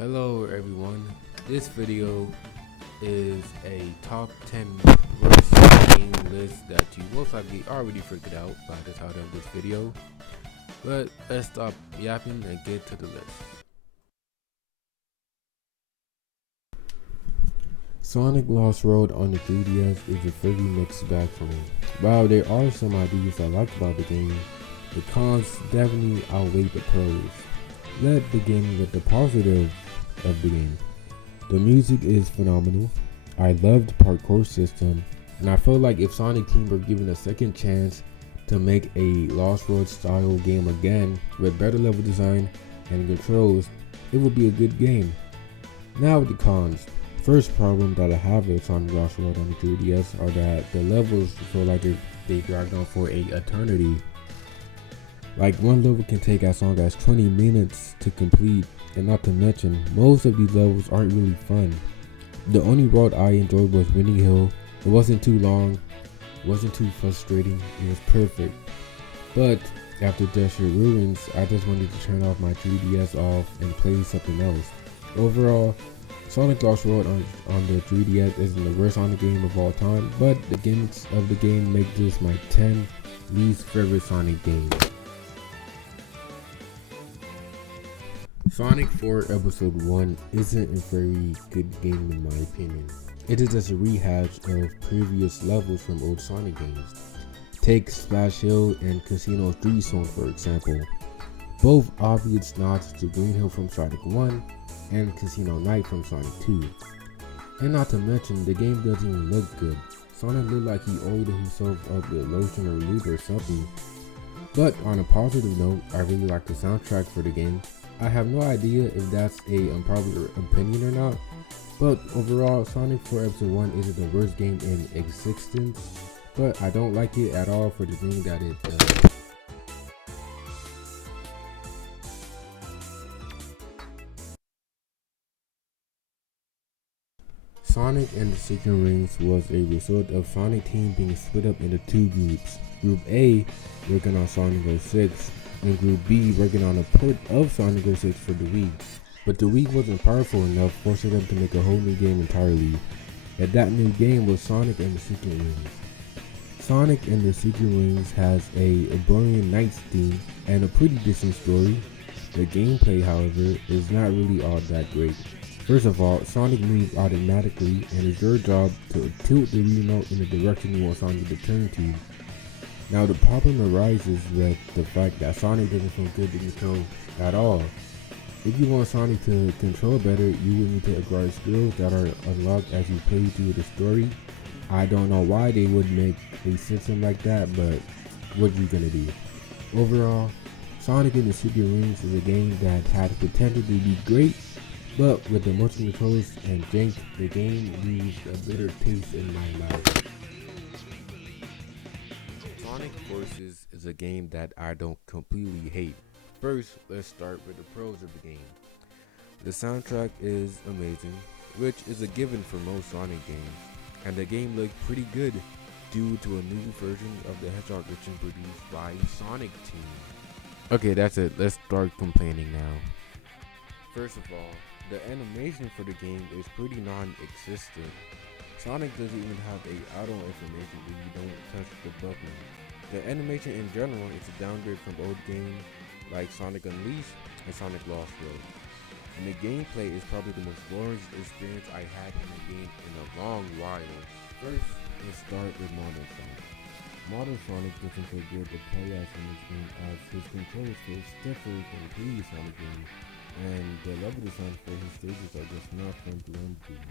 Hello everyone, this video is a top 10 worst game list that you most likely already figured out by the title of this video, but let's stop yapping and get to the list. Sonic Lost Road on the 3DS is a pretty mixed bag for me. While there are some ideas I like about the game, the cons definitely outweigh the pros. Let's begin with the positives of the game. The music is phenomenal. I loved the parkour system, and I feel like if Sonic Team were given a second chance to make a Lost Road style game again with better level design and controls, it would be a good game. Now with the cons. First problem that I have with Sonic Lost Road on the 3DS are that the levels feel like they dragged on for a eternity. Like one level can take as long as 20 minutes to complete, and not to mention, most of these levels aren't really fun. The only road I enjoyed was Winning Hill. It wasn't too long, wasn't too frustrating, it was perfect. But after Desert Ruins, I just wanted to turn off my 3DS off and play something else. Overall, Sonic Lost Road on the 3DS isn't the worst Sonic game of all time, but the gimmicks of the game make this my 10 least favorite Sonic games. Sonic 4 Episode 1 isn't a very good game in my opinion. It is just a rehash of previous levels from old Sonic games. Take Splash Hill and Casino 3 Zone for example. Both obvious nods to Green Hill from Sonic 1 and Casino Night from Sonic 2. And not to mention, the game doesn't even look good. Sonic looked like he oiled himself up with lotion or lube or something. But on a positive note, I really like the soundtrack for the game. I have no idea if that's a unpopular opinion or not, but overall, Sonic 4 Episode 1 isn't the worst game in existence, but I don't like it at all for the thing that it does. Sonic and the Secret Rings was a result of Sonic Team being split up into two groups. Group A working on Sonic 06, and Group B working on a port of Sonic 06 for the Wii. But the Wii wasn't powerful enough, forcing them to make a whole new game entirely. And that new game was Sonic and the Secret Rings. Sonic and the Secret Rings has a Borean Nights theme and a pretty decent story. The gameplay, however, is not really all that great. First of all, Sonic moves automatically, and it's your job to tilt the remote in the direction you want Sonic to turn to. Now the problem arises with the fact that Sonic doesn't feel good to control at all. If you want Sonic to control better, you would need to acquire skills that are unlocked as you play through the story. I don't know why they would make a system like that, but what are you gonna do? Overall, Sonic and the Secret Rings is a game that had potential to be great, but with the motion controls and jank, the game leaves a bitter taste in my mouth. Sonic Forces is a game that I don't completely hate. First, let's start with the pros of the game. The soundtrack is amazing, which is a given for most Sonic games, and the game looked pretty good due to a new version of the Hedgehog Edition produced by Sonic Team. Okay, that's it. Let's start complaining now. First of all, the animation for the game is pretty non-existent. Sonic doesn't even have a auto information when you don't touch the button. The animation in general is a downgrade from old games like Sonic Unleashed and Sonic Lost Road. And the gameplay is probably the most boring experience I had in a game in a long while. First, let's start with Modern Sonic. Modern Sonic doesn't feel good to play as in this game as his controls feel stiffer than the previous Sonic games, and the level design for his stages are just not fun to run through.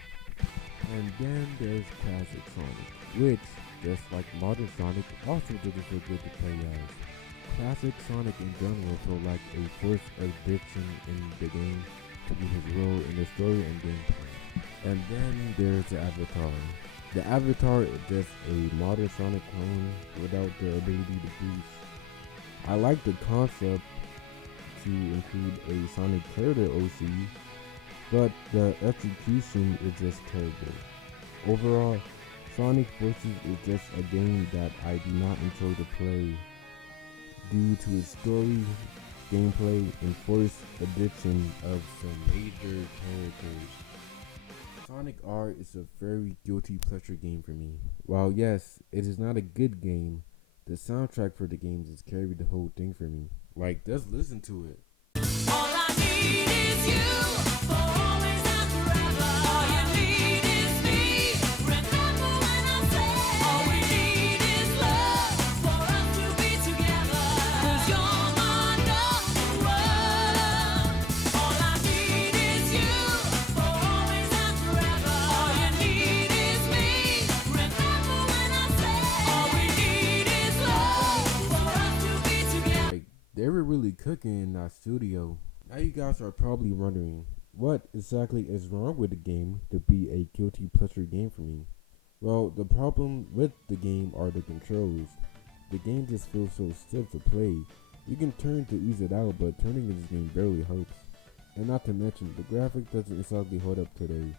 And then there's Classic Sonic, which, just like Modern Sonic, also doesn't feel good to play as. Classic Sonic in general felt like a forced addiction in the game to be his role in the story and gameplay. And then there's the Avatar. The Avatar is just a Modern Sonic clone without the ability to boost. I like the concept to include a Sonic Predator OC, but the execution is just terrible. Overall, Sonic Forces is just a game that I do not enjoy to play due to its story gameplay and forced addition of some major characters. Sonic R is a very guilty pleasure game for me. While yes, it is not a good game, the soundtrack for the games has carried the whole thing for me. Like, just listen to it. All I need is you for always and forever. All you need is me. Remember when I said all we need is love for us to be together. 'Cause you're my number one. All I need is you for always and forever. All you need is me. Remember when I said all we need is love for us to be together. Like, they were really cooking in that studio. Now you guys are probably wondering, what exactly is wrong with the game to be a guilty pleasure game for me? Well, the problem with the game are the controls. The game just feels so stiff to play. You can turn to ease it out, but turning in this game barely helps. And not to mention, the graphic doesn't exactly hold up today.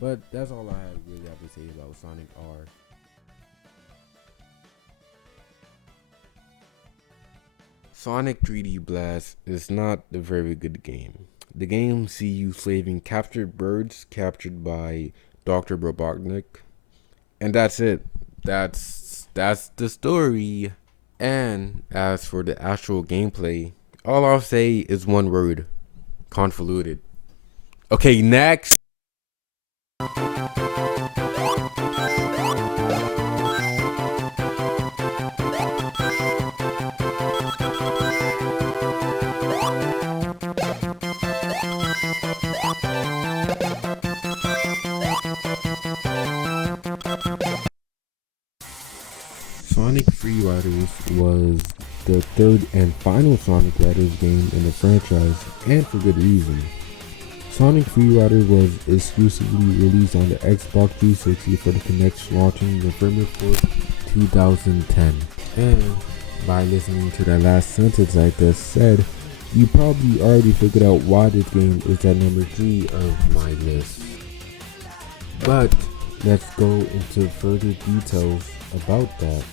But that's all I really have to say about Sonic R. Sonic 3D Blast is not a very good game. The game sees you slaving captured birds captured by Dr. Robotnik. And that's it. That's the story. And as for the actual gameplay, all I'll say is one word: convoluted. Okay, next. Sonic Free Riders was the third and final Sonic Riders game in the franchise, and for good reason. Sonic Free Rider was exclusively released on the Xbox 360 for the Kinect, launching November 4th, 2010. And by listening to that last sentence I just said, you probably already figured out why this game is at number 3 of my list. But let's go into further details about that.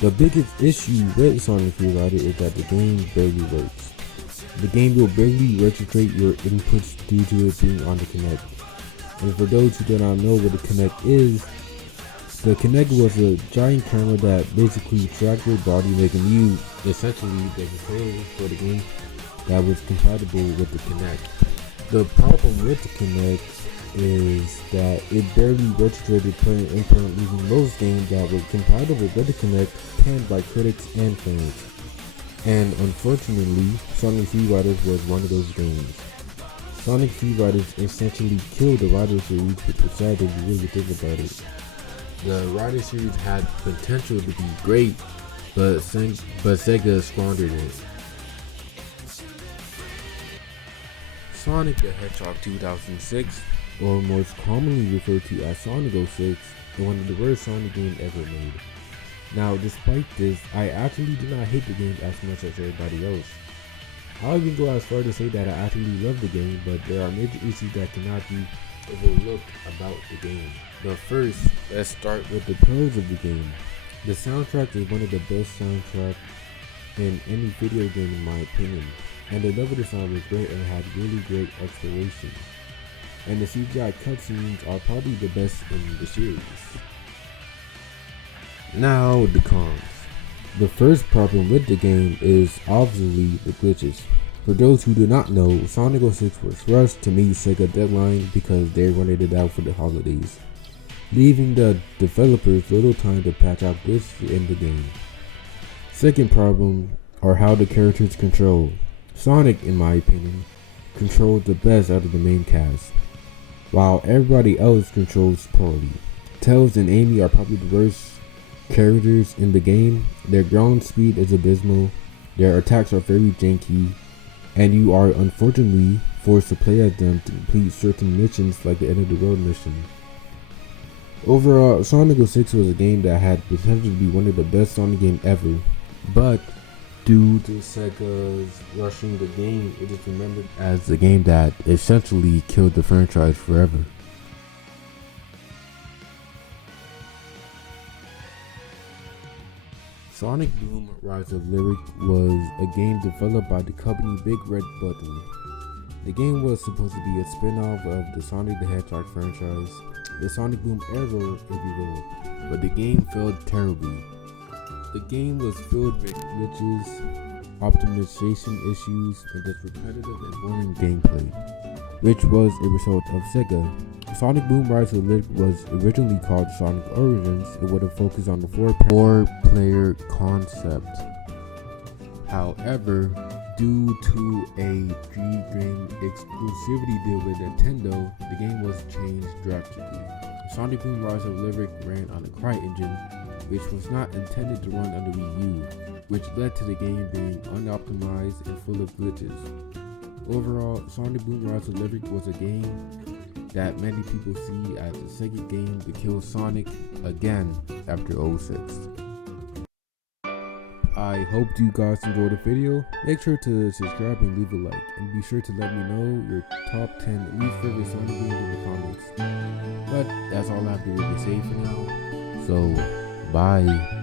The biggest issue with Sonic Free Rider is that the game barely works. The game will barely register your inputs due to it being on the Kinect. And for those who do not know what the Kinect is, the Kinect was a giant camera that basically tracked your body, making you essentially the controller for the game that was compatible with the Kinect. The problem with the Kinect is that it barely registered player input, leaving most games that were compatible with the Kinect panned by critics and fans. And unfortunately, Sonic Free Riders was one of those games. Sonic Free Riders essentially killed the Rider series, which is sad if you really think about it. The Rider series had potential to be great, but Sega squandered it. Sonic the Hedgehog 2006, or most commonly referred to as Sonic 06, is one of the worst Sonic games ever made. Now, despite this, I actually do not hate the game as much as everybody else. I'll even go as far to say that I actually love the game, but there are major issues that cannot be overlooked about the game. But first, let's start with the pros of the game. The soundtrack is one of the best soundtracks in any video game in my opinion, and the level design was great and had really great exploration. And the CGI cutscenes are probably the best in the series. Now the cons. The first problem with the game is obviously the glitches. For those who do not know, Sonic 06 was rushed to meet Sega deadline because they wanted it out for the holidays, leaving the developers little time to patch out glitches in the game. Second problem are how the characters control. Sonic, in my opinion, controls the best out of the main cast, while everybody else controls poorly. Tails and Amy are probably the worst characters in the game. Their ground speed is abysmal, their attacks are very janky, and you are unfortunately forced to play as them to complete certain missions like the end of the world mission. Overall, Sonic 06 was a game that had potential to be one of the best Sonic games ever, but due to Sega's rushing the game, it is remembered as the game that essentially killed the franchise forever. Sonic Boom Rise of Lyric was a game developed by the company Big Red Button. The game was supposed to be a spin-off of the Sonic the Hedgehog franchise, the Sonic Boom Arrow, if you will, but the game failed terribly. The game was filled with glitches, optimization issues, and just repetitive and boring gameplay, which was a result of Sega. Sonic Boom Rise of Lyric was originally called Sonic Origins. It would have focused on the four-player concept. However, due to a 3-game exclusivity deal with Nintendo, the game was changed drastically. Sonic Boom Rise of Lyric ran on a CryEngine, which was not intended to run on the Wii U, which led to the game being unoptimized and full of glitches. Overall, Sonic Boom Rise of Lyric was a game that many people see as the second game to kill Sonic again after 06. I hope you guys enjoyed the video. Make sure to subscribe and leave a like, and be sure to let me know your top 10 least favorite Sonic games in the comments. But that's all I have to really say for now. So, bye.